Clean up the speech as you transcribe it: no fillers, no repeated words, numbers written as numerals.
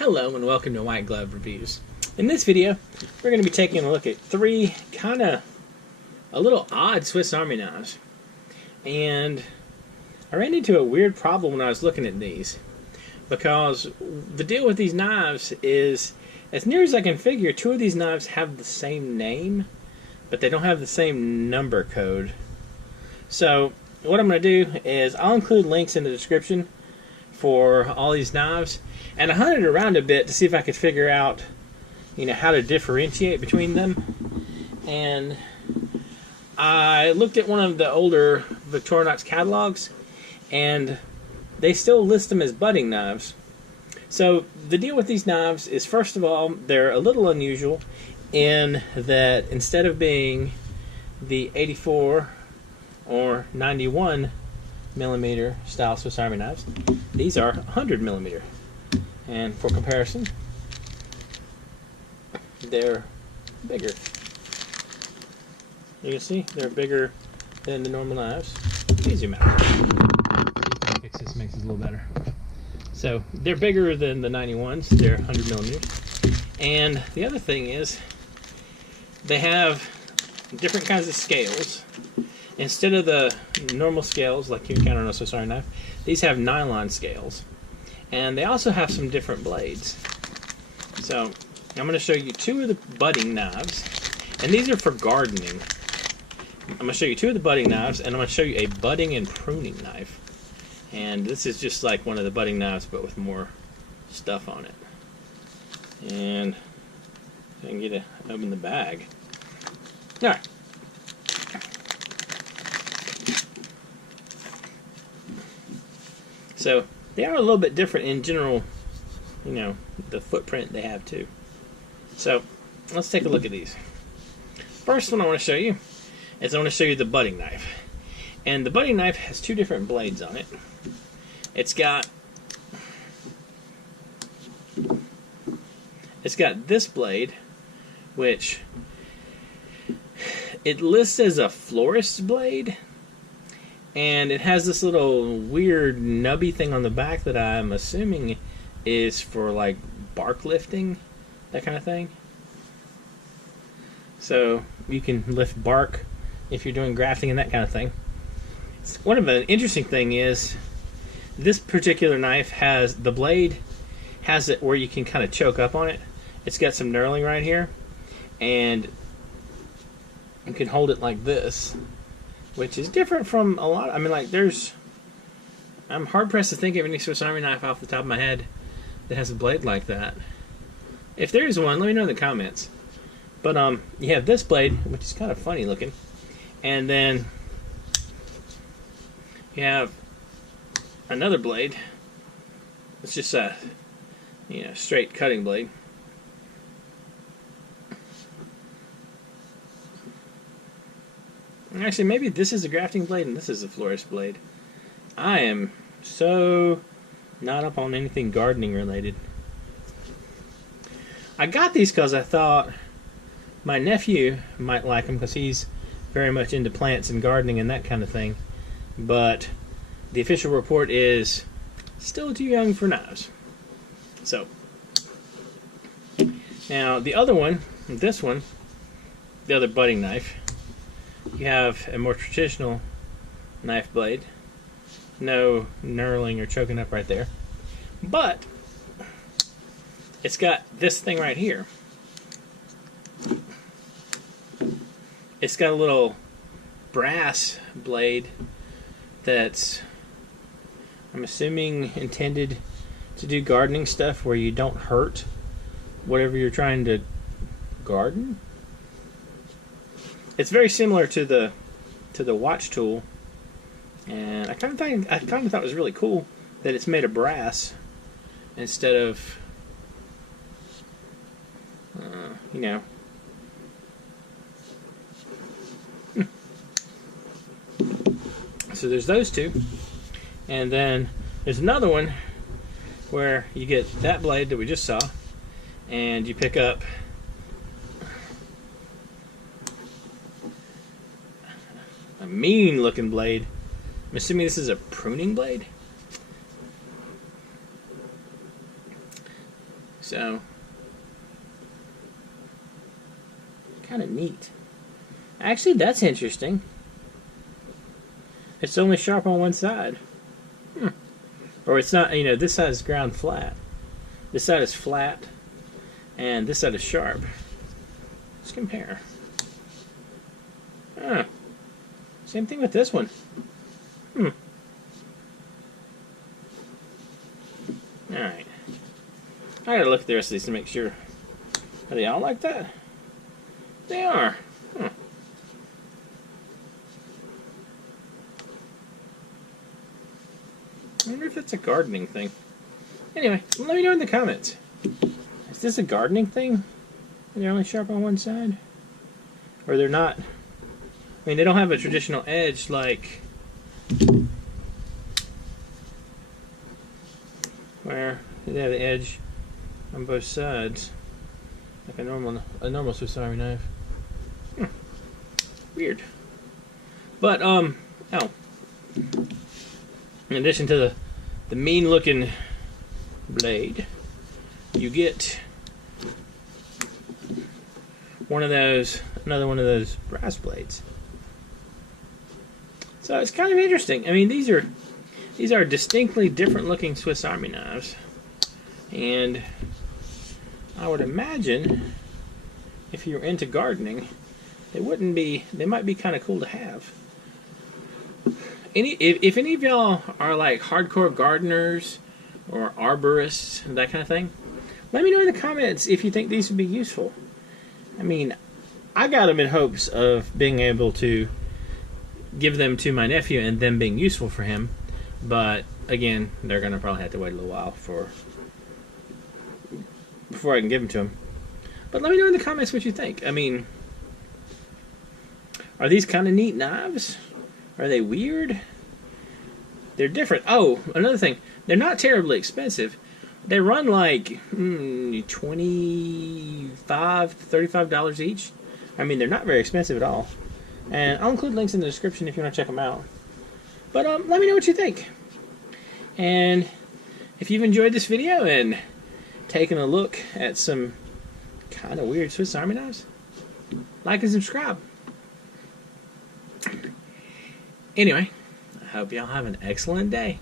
Hello and welcome to White Glove Reviews. In this video, we're going to be taking a look at three kind of a little odd Swiss Army knives. And I ran into a weird problem when I was looking at these, because the deal with these knives is, as near as I can figure, two of these knives have the same name, but they don't have the same number code. So what I'm going to do is I'll include links in the description for all these knives, and I hunted around a bit to see if I could figure out, how to differentiate between them. And I looked at one of the older Victorinox catalogs, and they still list them as budding knives. So the deal with these knives is, first of all, they're a little unusual in that instead of being the 84 or 91 millimeter style Swiss Army knives, these are 100 millimeter. And for comparison, they're bigger. You can see they're bigger than the normal knives. Easy matter. Fix this, makes it a little better. So they're bigger than the 91s. They're 100 millimeters. And the other thing is, they have different kinds of scales. Instead of the normal scales like you encounter on a Swiss Army knife, these have nylon scales. And they also have some different blades. So I'm going to show you two of the budding knives, and these are for gardening. I'm going to show you two of the budding knives, and I'm going to show you a budding and pruning knife. And this is just like one of the budding knives, but with more stuff on it. And I can get to open the bag. All right. So they are a little bit different in general, the footprint they have too. So let's take a look at these. First one I want to show you is the budding knife. And the budding knife has two different blades on it. It's got this blade, which it lists as a florist's blade. And it has this little weird nubby thing on the back that I'm assuming is for like bark lifting, that kind of thing. So you can lift bark if you're doing grafting and that kind of thing. One of the interesting thing is this particular knife has the blade has it where you can kind of choke up on it. It's got some knurling right here, and you can hold it like this, which is different from a lot. I'm hard pressed to think of any Swiss Army knife off the top of my head that has a blade like that. If there is one, let me know in the comments. But you have this blade, which is kind of funny looking, and then you have another blade. It's just a straight cutting blade. Actually, maybe this is a grafting blade and this is a florist blade. I am so not up on anything gardening related. I got these because I thought my nephew might like them because he's very much into plants and gardening and that kind of thing. But the official report is still too young for knives. So, now the other one, this one, the other budding knife, you have a more traditional knife blade. No knurling or choking up right there. But it's got this thing right here. It's got a little brass blade that's, I'm assuming, intended to do gardening stuff where you don't hurt whatever you're trying to garden. It's very similar to the watch tool, and I kind of thought it was really cool that it's made of brass instead of So there's those two, and then there's another one where you get that blade that we just saw, and you pick up a mean looking blade. I'm assuming this is a pruning blade. So, kind of neat. Actually, that's interesting. It's only sharp on one side. Or it's not, you know, this side is ground flat. This side is flat, and this side is sharp. Let's compare. Same thing with this one. Alright. I gotta look at the rest of these to make sure. Are they all like that? They are. I wonder if it's a gardening thing. Anyway, let me know in the comments. Is this a gardening thing? They're only sharp on one side? Or they're not? I mean, they don't have a traditional edge like where they have the edge on both sides, like a normal Swiss Army knife. Weird. But oh, in addition to the mean-looking blade, you get another one of those brass blades. So it's kind of interesting. I mean, these are distinctly different-looking Swiss Army knives, and I would imagine if you're into gardening, they might be kind of cool to have. If any of y'all are like hardcore gardeners or arborists, that kind of thing, let me know in the comments if you think these would be useful. I mean, I got them in hopes of being able to give them to my nephew and them being useful for him, but again, they're going to probably have to wait a little while before I can give them to him. But let me know in the comments what you think. I mean, are these kind of neat knives? Are they weird? They're different. Oh, another thing. They're not terribly expensive. They run like $25 to $35 each. I mean, they're not very expensive at all. And I'll include links in the description if you want to check them out. But let me know what you think. And if you've enjoyed this video and taken a look at some kind of weird Swiss Army knives, like and subscribe. Anyway, I hope y'all have an excellent day.